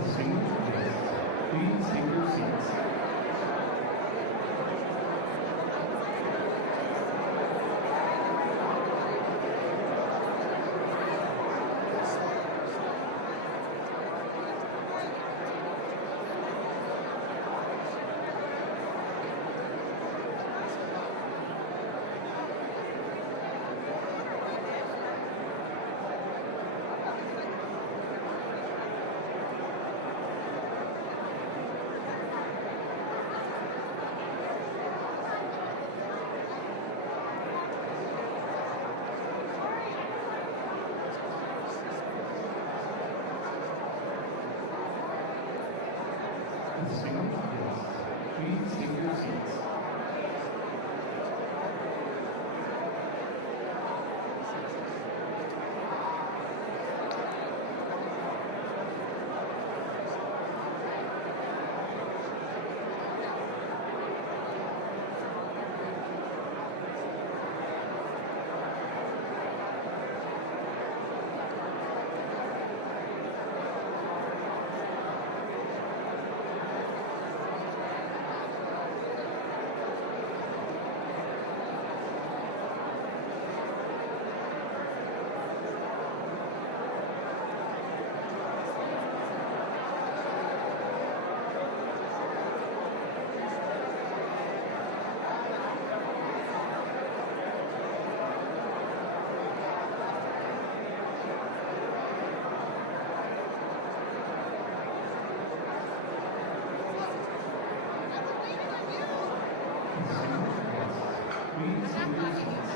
Distinguished guests, please take your seats. Distinguished guests, please take your seats. Please take your seats.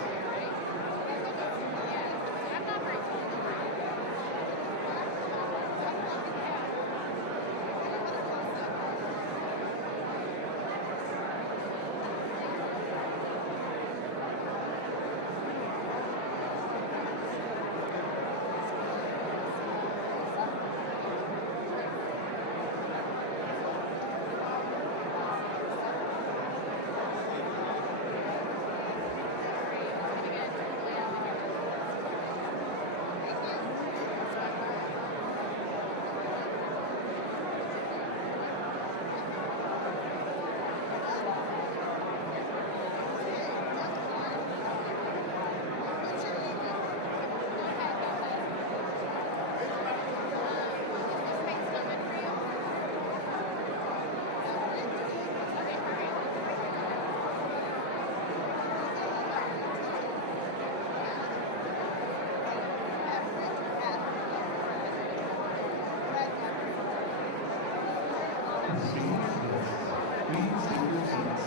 Distinguished guests, please take your seats.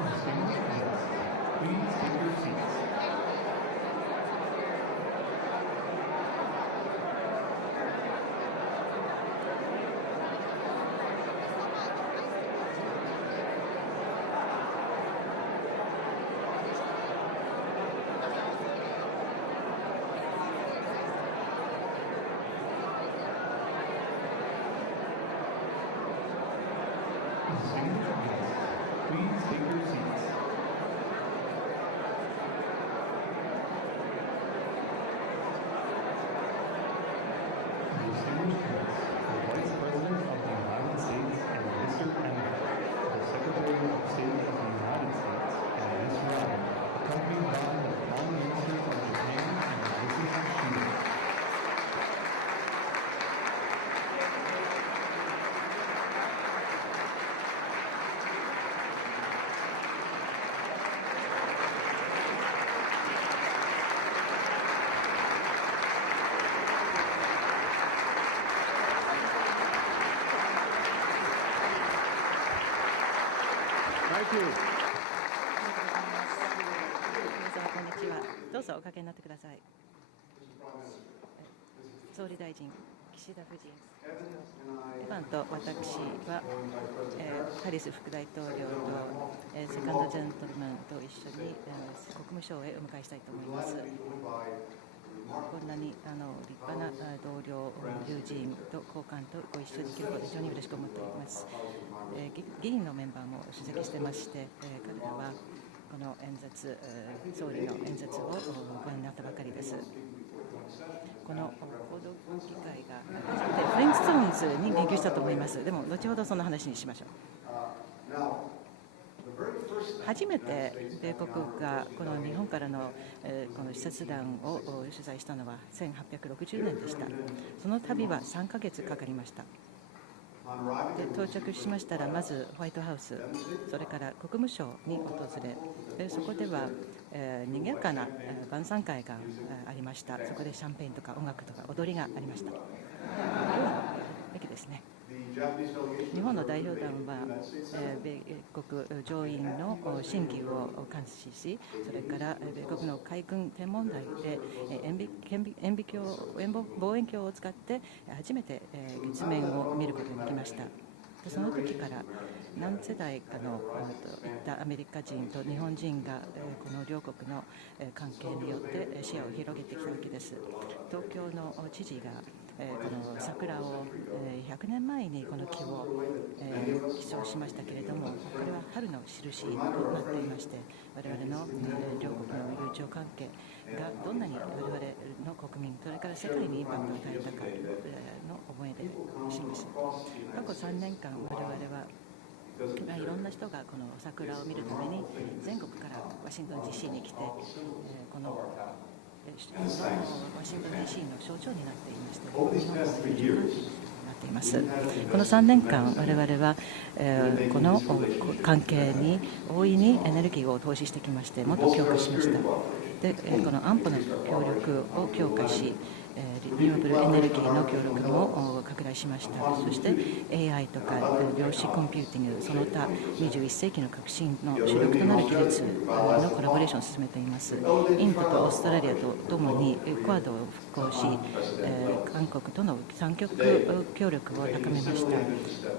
Distinguished guests, please take your seats. Distinguished guests, please take your seats. Distinguished guests, the Vice President of the United States and Mr. Emmet, the Secretary of State of the United States, and Ms. Ryan, accompanied by the Prime Minister of Japan and Mrs. Kishida. Thank you. 皆様こんにちは。どうぞおかけになってください。総理大臣、岸田夫人、エヴァンと私は、ハリス副大統領と、セカンドジェントルマンと一緒に、国務省へお迎えしたいと思います。こんなに立派な同僚、友人と交換とご一緒できることを非常に嬉しく思っております。議員のメンバーも出席してまして、彼らはこの演説、総理の演説をご覧になったばかりです。この報道機会が初めてフレンチストーンズに言及したと思います。でも後ほどその話にしましょう。初めて米国がこの日本からのこの視察団を取材したのは1860年でした。その旅は3ヶ月かかりました。で到着しましたら、まずホワイトハウス、それから国務省に訪れ、そこでは、賑やかな晩餐会がありました。そこでシャンペーンとか音楽とか踊りがありました。駅ですね。日本の代表団は、米国上院の審議を監視し、それから米国の海軍天文台で望遠鏡を使って初めて月面を見ることができました。その時から何世代かのいったアメリカ人と日本人がこの両国の関係によって視野を広げてきたわけです。東京の知事がこの桜を100年前にこの木を記帳しましたけれども、これは春の印となっていまして、我々の両国の友情関係がどんなに我々の国民、それから世界にインパクトを与えたかの思い出しました。過去3年間我々はいろんな人がこの桜を見るために全国からワシントン DC に来て、このワシントン DC の象徴になっていまして、日本の友情関係になっています。この3年間我々は、この関係に大いにエネルギーを投資してきまして、もっと強化しました。でこの安保の協力を強化し、リニューアブルエネルギーの協力も拡大しました。そして AI とか量子コンピューティング、その他21世紀の革新の主力となる技術のコラボレーションを進めています。インドとオーストラリアとともにクアッドを復興し、韓国との三極協力を高めました。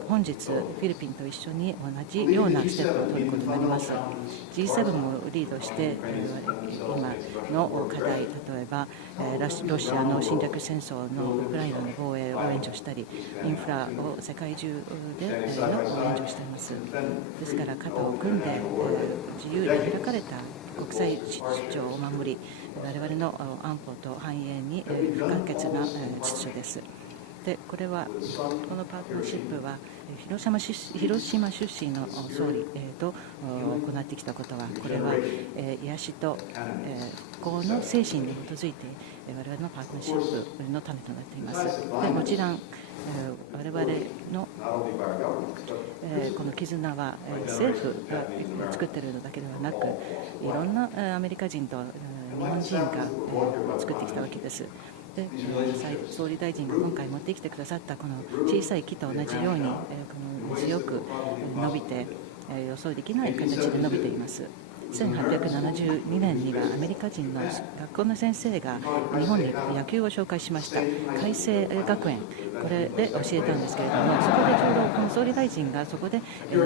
本日フィリピンと一緒に同じようなステップを取ることになります。 G7 をリードして今の課題、例えばロシアの侵略戦争のウクライナの防衛を援助したり、インフラを世界中で援助しています。ですから肩を組んで自由で開かれた国際秩序を守り、我々の安保と繁栄に不可欠な秩序です。でこれはこのパートナーシップは広島出身の総理と行ってきたことは、これは癒しと復興の精神に基づいて我々のパートナーシップの種となっています。でもちろん我々のこの絆は政府が作っているのだけではなく、いろんなアメリカ人と日本人が作ってきたわけです。で総理大臣が今回持ってきてくださったこの小さい木と同じように、この強く伸びて予想できない形で伸びています。1872年にはアメリカ人の学校の先生が日本に野球を紹介しました。開成学園、これで教えたんですけれども、そこでちょうどこの総理大臣がそこで入手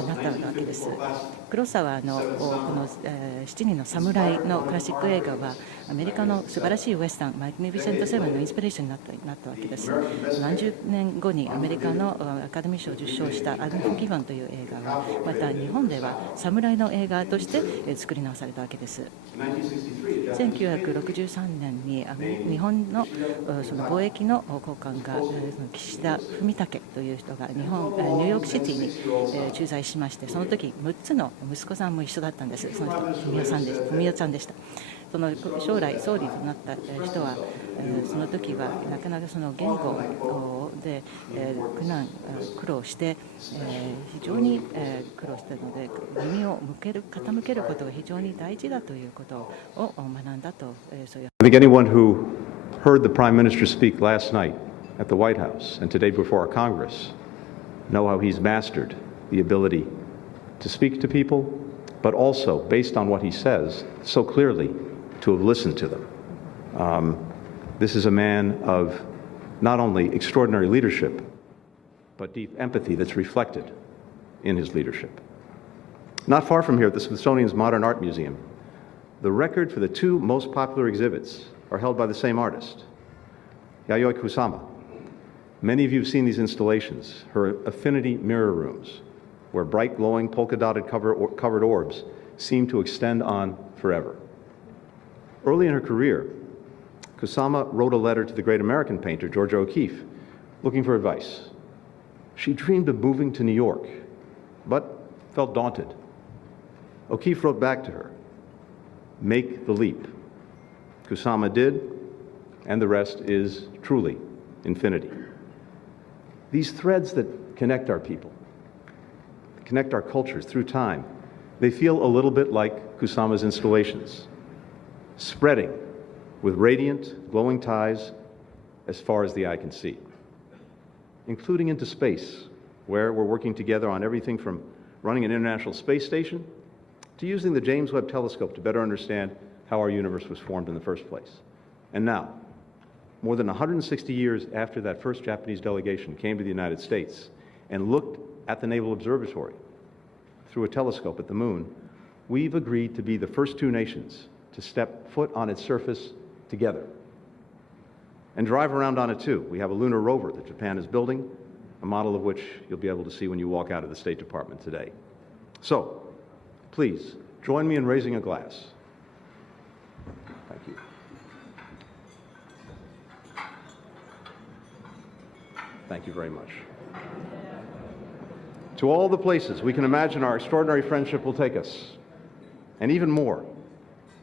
になったわけです。黒沢のこの7人の侍のクラシック映画はアメリカの素晴らしいウエスタンマグニフィセント・セブンのインスピレーションになったわけです。何十年後にアメリカのアカデミー賞を受賞したアンフォーギバンという映画はまた日本では侍の映画として作り直されたわけです。1963年に日本のその貿易の高官が岸田文武という人がニューヨークシティに駐在しまして、その時6つの息子さんも一緒だったんです。その人文代さんでした。その将来総理となった人はその時はなかなかその言語で苦労して非常に苦労したので、耳を傾けることが非常に大事だということを学んだと、そういう。I think anyone who heard the Prime Minister speak last night at the White House and today before our Congress know how he's mastered the ability to speak to people, but also, based on what he says so clearly, to have listened to them. This is a man of not only extraordinary leadership, but deep empathy that's reflected in his leadership. Not far from here at the Smithsonian's Modern Art Museum, the record for the two most popular exhibits are held by the same artist, Yayoi Kusama. Many of you have seen these installations, her affinity mirror rooms, where bright, glowing, polka-dotted covered orbs seem to extend on forever. Early in her career, Kusama wrote a letter to the great American painter, Georgia O'Keeffe, looking for advice. She dreamed of moving to New York, but felt daunted. O'Keeffe wrote back to her, "Make the leap." Kusama did, and the rest is truly infinity. These threads that connect our people, connect our cultures through time, they feel a little bit like Kusama's installations, spreading with radiant, glowing ties as far as the eye can see, including into space, where we're working together on everything from running an International Space Station to using the James Webb Telescope to better understand how our universe was formed in the first place. And now, more than 160 years after that first Japanese delegation came to the United States and looked at the Naval Observatory through a telescope at the moon, we've agreed to be the first two nations to step foot on its surface together and drive around on it too. We have a lunar rover that Japan is building, a model of which you'll be able to see when you walk out of the State Department today. So, please, join me in raising a glass. Thank you. Thank you very much. To all the places we can imagine our extraordinary friendship will take us, and even more,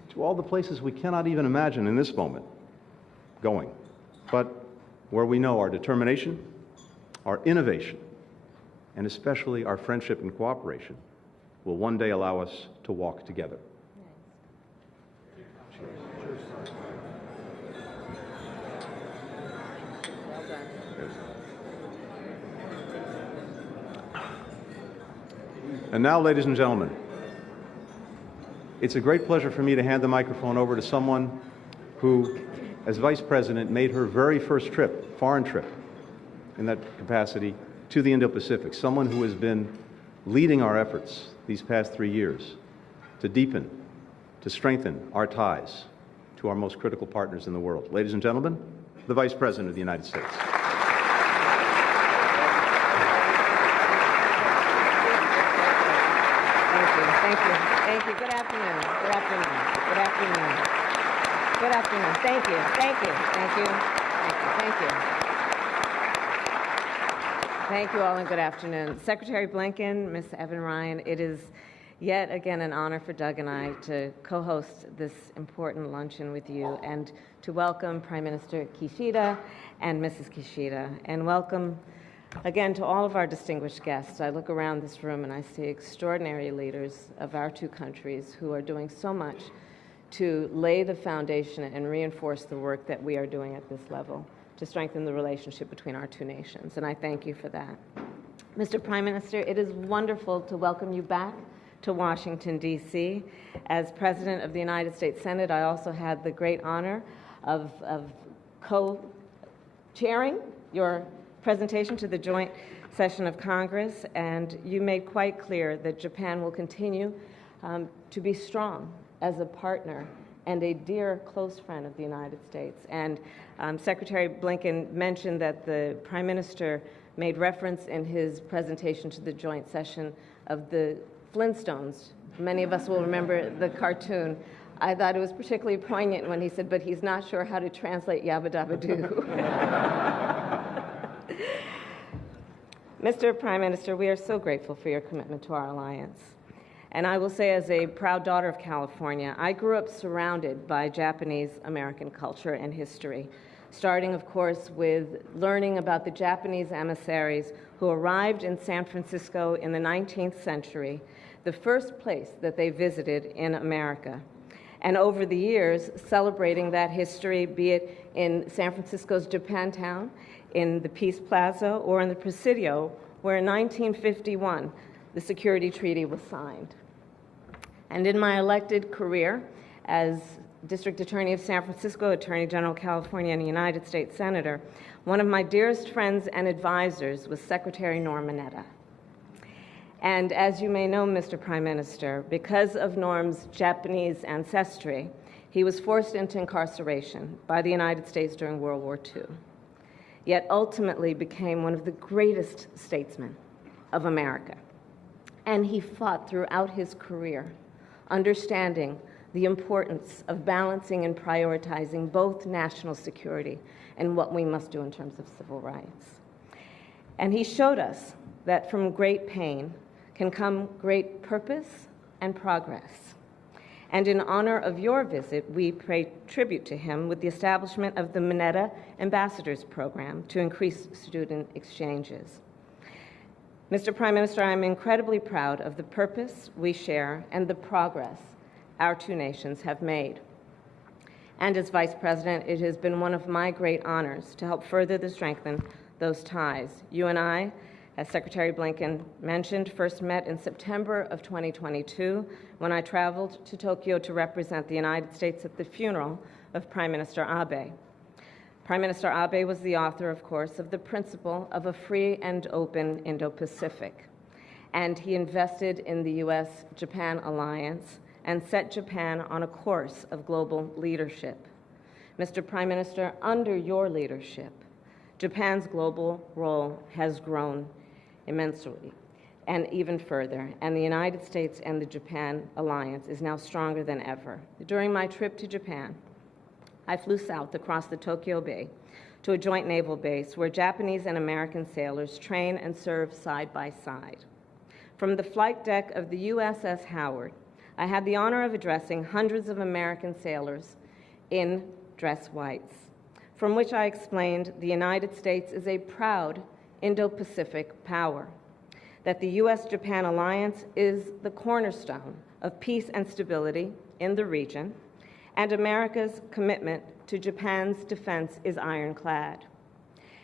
to all the places we cannot even imagine in this moment going, but where we know our determination, our innovation, and especially our friendship and cooperation will one day allow us to walk together. And now, ladies and gentlemen, it's a great pleasure for me to hand the microphone over to someone who, as Vice President, made her very first trip, foreign trip, in that capacity, to the Indo-Pacific, someone who has been leading our efforts these past 3 years to deepen, to strengthen our ties to our most critical partners in the world. Ladies and gentlemen, the Vice President of the United States. Thank you. Thank you. Good afternoon. Good afternoon. Good afternoon. Good afternoon. Thank you. Thank you. Thank you. Thank you. Thank you. Thank you all and good afternoon. Secretary Blinken, Ms. Evan Ryan, it is yet again an honor for Doug and I to co-host this important luncheon with you and to welcome Prime Minister Kishida and Mrs. Kishida, and welcome again to all of our distinguished guests. I look around this room and I see extraordinary leaders of our two countries who are doing so much to lay the foundation and reinforce the work that we are doing at this level to strengthen the relationship between our two nations, and I thank you for that. Mr. Prime Minister, it is wonderful to welcome you back to Washington, D.C. As President of the United States Senate, I also had the great honor of co-chairing your presentation to the joint session of Congress, and you made quite clear that Japan will continue to be strong as a partner and a dear close friend of the United States. And Secretary Blinken mentioned that the Prime Minister made reference in his presentation to the joint session of the Flintstones. Many of us will remember the cartoon. I thought it was particularly poignant when he said, but he's not sure how to translate Yabba Dabba Doo. Mr. Prime Minister, we are so grateful for your commitment to our alliance. And I will say, as a proud daughter of California, I grew up surrounded by Japanese American culture and history, starting, of course, with learning about the Japanese emissaries who arrived in San Francisco in the 19th century, the first place that they visited in America. And over the years, celebrating that history, be it in San Francisco's Japantown, in the Peace Plaza, or in the Presidio, where in 1951, the security treaty was signed. And in my elected career as District Attorney of San Francisco, Attorney General of California, and United States Senator, one of my dearest friends and advisors was Secretary Norm Mineta. And as you may know, Mr. Prime Minister, because of Norm's Japanese ancestry, he was forced into incarceration by the United States during World War II, yet ultimately became one of the greatest statesmen of America. And he fought throughout his career, understanding the importance of balancing and prioritizing both national security and what we must do in terms of civil rights. And he showed us that from great pain can come great purpose and progress. And in honor of your visit, we pay tribute to him with the establishment of the Mineta Ambassadors Program to increase student exchanges. Mr. Prime Minister, I'm incredibly proud of the purpose we share and the progress our two nations have made. And as Vice President, it has been one of my great honors to help further strengthen those ties. You and I, as Secretary Blinken mentioned, first met in September of 2022 when I traveled to Tokyo to represent the United States at the funeral of Prime Minister Abe. Prime Minister Abe was the author, of course, of the principle of a free and open Indo-Pacific, and he invested in the U.S.-Japan alliance and set Japan on a course of global leadership. Mr. Prime Minister, under your leadership, Japan's global role has grown immensely and even further, and the United States and the Japan alliance is now stronger than ever. During my trip to Japan, I flew south across the Tokyo Bay to a joint naval base where Japanese and American sailors train and serve side by side. From the flight deck of the USS Howard, I had the honor of addressing hundreds of American sailors in dress whites, from which I explained the United States is a proud Indo-Pacific power, that the U.S.-Japan alliance is the cornerstone of peace and stability in the region, and America's commitment to Japan's defense is ironclad.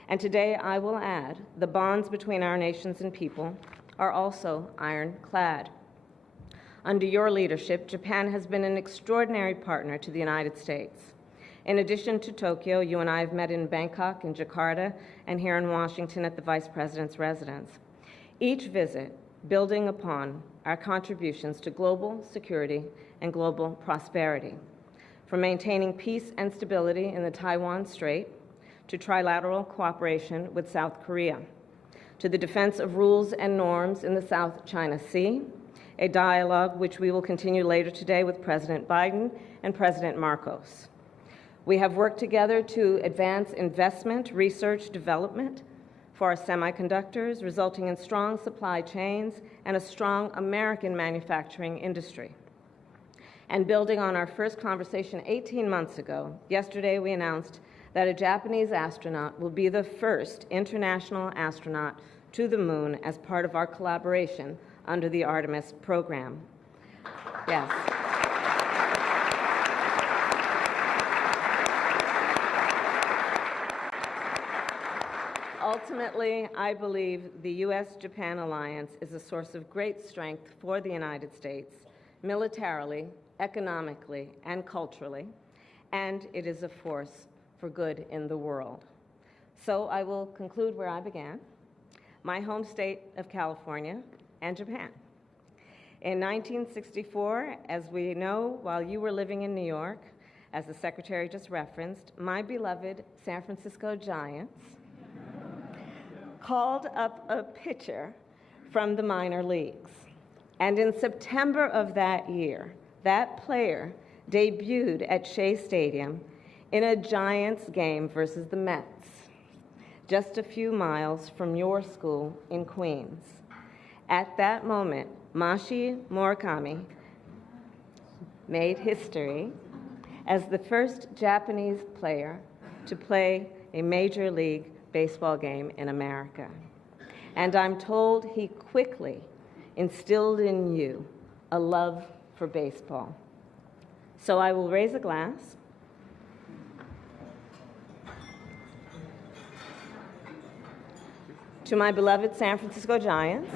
And today, I will add, the bonds between our nations and people are also ironclad. Under your leadership, Japan has been an extraordinary partner to the United States. In addition to Tokyo, you and I have met in Bangkok, in Jakarta, and here in Washington at the Vice President's residence. Each visit building upon our contributions to global security and global prosperity, from maintaining peace and stability in the Taiwan Strait to trilateral cooperation with South Korea, to the defense of rules and norms in the South China Sea, a dialogue which we will continue later today with President Biden and President Marcos. We have worked together to advance investment, research, development for our semiconductors, resulting in strong supply chains and a strong American manufacturing industry. And building on our first conversation 18 months ago, yesterday we announced that a Japanese astronaut will be the first international astronaut to the moon as part of our collaboration under the Artemis program. Yes. Ultimately, I believe the U.S.-Japan alliance is a source of great strength for the United States, militarily, economically, and culturally, and it is a force for good in the world. So I will conclude where I began, my home state of California and Japan. In 1964, as we know, while you were living in New York, as the Secretary just referenced, my beloved San Francisco Giants called up a pitcher from the minor leagues. And in September of that year, that player debuted at Shea Stadium in a Giants game versus the Mets, just a few miles from your school in Queens. At that moment, Mashi Murakami made history as the first Japanese player to play a Major League Baseball game in America. And I'm told he quickly instilled in you a love for baseball. So I will raise a glass. To my beloved San Francisco Giants.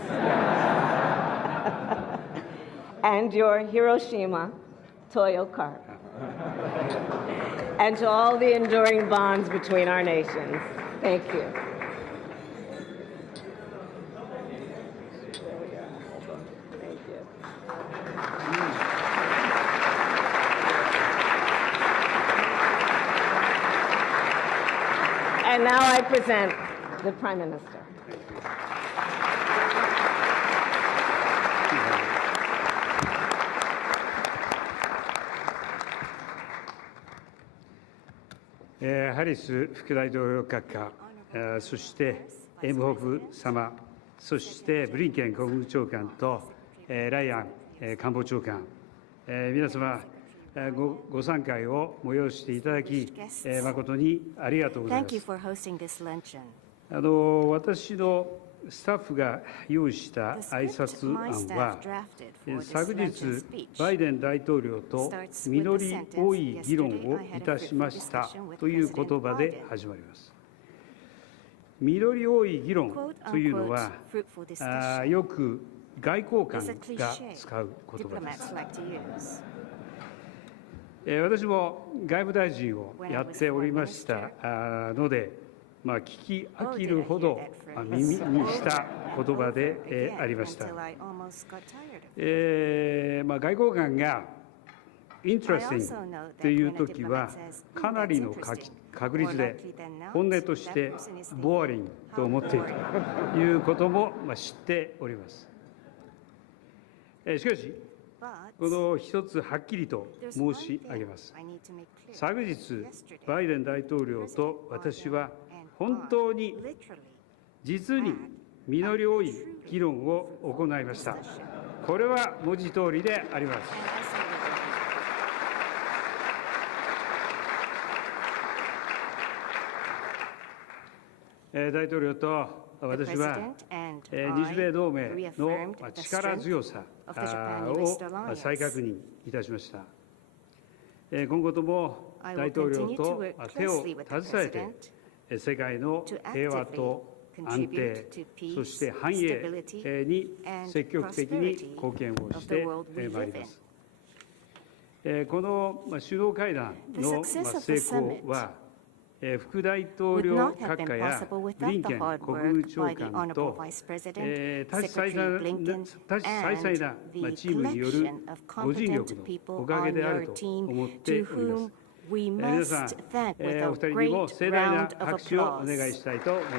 and your Hiroshima Toyo Carp, and to all the enduring bonds between our nations. Thank you. Thank you. And now I present the Prime Minister.ハリス副大統領閣下、そしてエムホフ様、そしてブリンケン国務長官とライアン官房長官、皆様ご参会を催していただき、誠にありがとうございます。私のスタッフが用意した挨拶案は、昨日、バイデン大統領と実り多い議論をいたしましたという言葉で始まります。実り多い議論というのは、よく外交官が使う言葉です。私も外務大臣をやっておりましたので、聞き飽きるほど耳にした言葉でありました。外交官がイントレスティングというときは、かなりの確率で本音としてボーリングと思っているということも知っております。しかし、この一つはっきりと申し上げます。昨日、バイデン大統領と私は本当に実に実り多い議論を行いました。これは文字通りであります。大統領と私は日米同盟の力強さを再確認いたしました。今後とも大統領と手を携えて世界の平和と安定、そして繁栄に積極的に貢献をしてまいります。この首脳会談の成功は、副大統領閣下やブリンケン国務長官と多種多彩なチームによるご尽力のおかげであると思っております。皆さん、お二人にも盛大な拍手をお願いしたいと思います。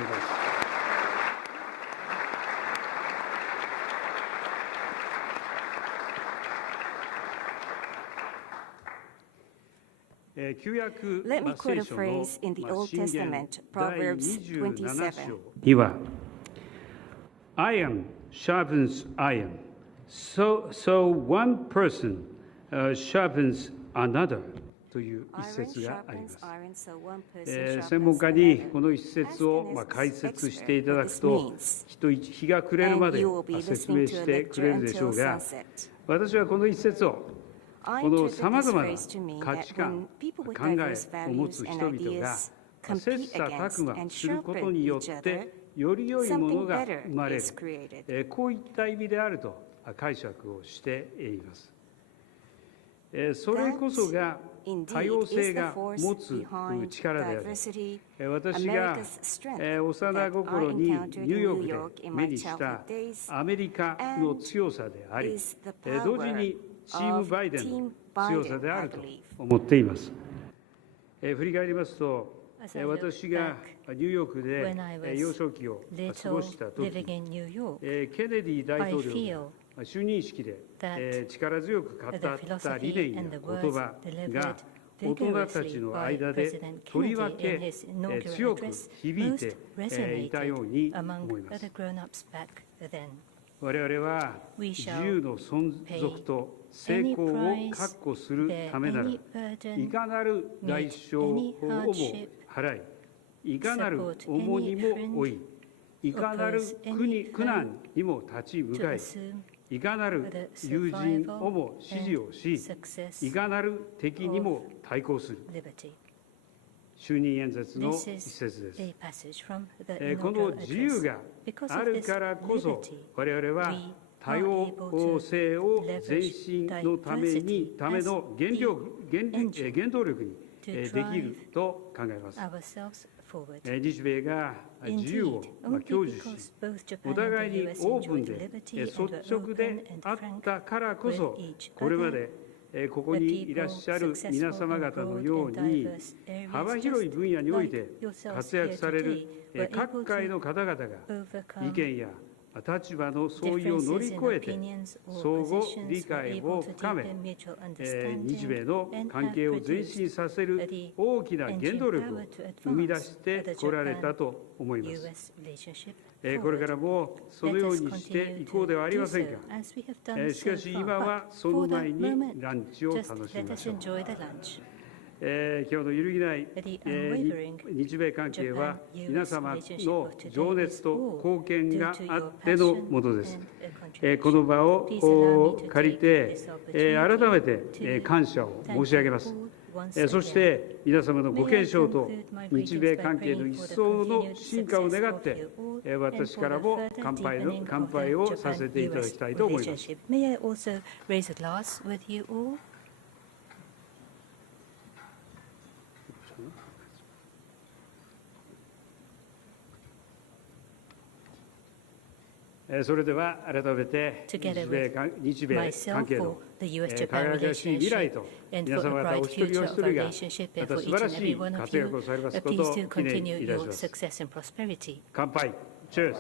Let me quote a phrase in the Old Testament, Proverbs 27. には、Iron sharpens iron, so one person sharpens another という一節があります。専門家にこの一節を解説していただくと、日が暮れるまで説明してくれるでしょうが、私はこの一節をこのさまざまな価値観、考えを持つ人々が切磋琢磨することによってより良いものが生まれる、こういった意味であると解釈をしています。それこそが多様性が持つ力である。私が幼心にニューヨークで目にしたアメリカの強さであり、同時にチームバイデンの強さであると思っています。振り返りますと、私がニューヨークで幼少期を過ごしたとき、ケネディ大統領の就任式で力強く語った理念や言葉が大人たちの間でとりわけ強く響いていたように思います。我々は自由の存続と成功を確保するためなら、いかなる代償をも払い、いかなる重荷も負い、いかなる苦難にも立ち向かい、いかなる友人をも支持をし、いかなる敵にも対抗する。就任演説の一節です。この自由があるからこそ、我々は多様性を前進のための原動力にできると考えます。日米が自由を享受し、お互いにオープンで率直であったからこそ、これまでここにいらっしゃる皆様方のように、幅広い分野において活躍される各界の方々が意見や立場の相違を乗り越えて相互理解を深め、日米の関係を前進させる大きな原動力を生み出してこられたと思います。これからもそのようにしていこうではありませんか。しかし今はその前にランチを楽しみましょう。今日の揺るぎない日米関係は皆様の情熱と貢献があってのものです。この場を借りて改めて感謝を申し上げます。そして皆様のご健勝と日米関係の一層の進化を願って私からも乾杯をさせていただきたいと思います。それでは改めて日米関係の輝かしい未来と皆様方お一人お一人がまた素晴らしい活躍をされますことを記念いたします。乾杯。Cheers。